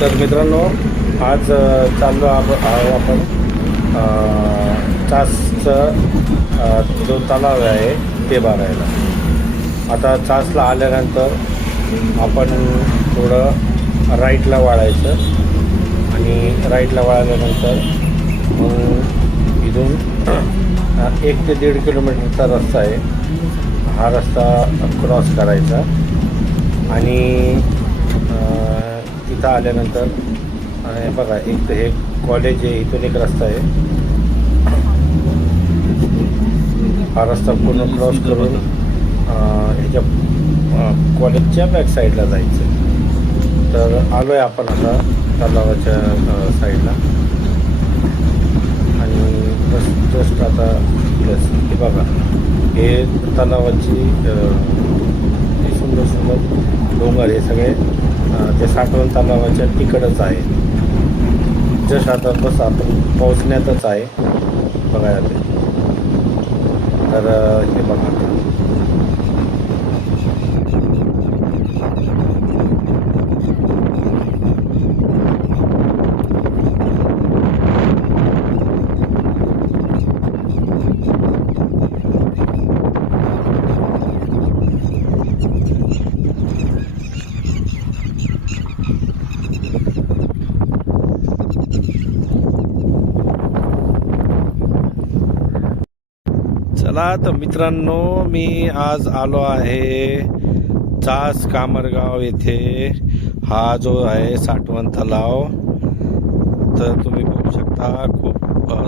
तर मित्रांनो, आज चाललो आहो आपण चासचं जो तलाव आहे ते बघायला. आता चासला आल्यानंतर आपण थोडं राईटला वळायचं आणि राईटला वळाल्यानंतर मग इथून 1 ते 1.5 किलोमीटरचा रस्ता आहे. हा रस्ता क्रॉस करायचा आणि इथं आल्यानंतर बघा, एक तर हे कॉलेज आहे, इथून एक रस्ता आहे. हा रस्ता पूर्ण क्रॉस करून ह्याच्या कॉलेजच्या बॅक साईडला जायचं. तर आलो आहे आपण आता तलावाच्या साईडला आणि जस्ट आता प्लस हे बघा, हे तलावाची सुंदर सुंदर डोंगर हे सगळे ते साठवण तलावाच्या तिकडच आहे. जस्ट आता बस आपण पोहोचण्यातच आहे बघायला ते. तर हे बघा, चला तर मित्रांनो, मी आज आलो आहे चास कामरगाव येथे. हा जो आहे साठवण तलाव, तर तुम्ही बघू शकता, खूप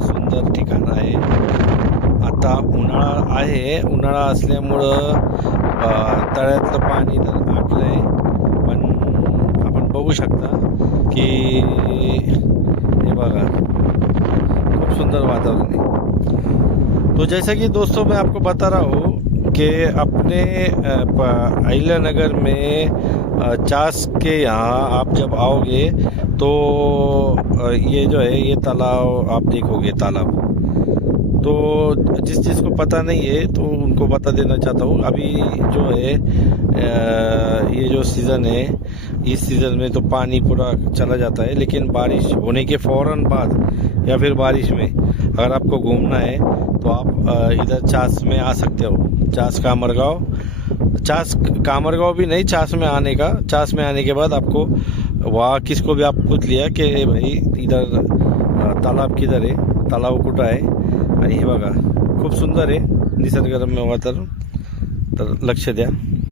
सुंदर ठिकाण आहे. आता उन्हाळा आहे, उन्हाळा असल्यामुळं तळ्यातलं पाणी तर आटलं आहे, पण आपण बघू शकता की हे बघा, खूप सुंदर वातावरण आहे. तो जैसा कि दोस्तों मैं आपको बता रहा हूँ कि अपने अहिल्यानगर में चास के यहाँ आप जब आओगे तो ये जो है ये तालाब आप देखोगे. तालाब तो जिस को पता नहीं है तो उनको बता देना चाहता हूँ. अभी जो है ये जो सीज़न है, इस सीज़न में तो पानी पूरा चला जाता है, लेकिन बारिश होने के फ़ौरन बाद या फिर बारिश में अगर आपको घूमना है तो आप इधर चास में आ सकते हो. चास कामरगांव भी नहीं, चास में आने का. चास में आने के बाद आपको वहाँ किसको भी आप पूछ लिया कि भाई इधर तालाब किधर आहे, तलाव कुठं आहे. आणि हे बघा, खूप सुंदर आहे निसर्गरम्य वातावरण. तर लक्ष द्या.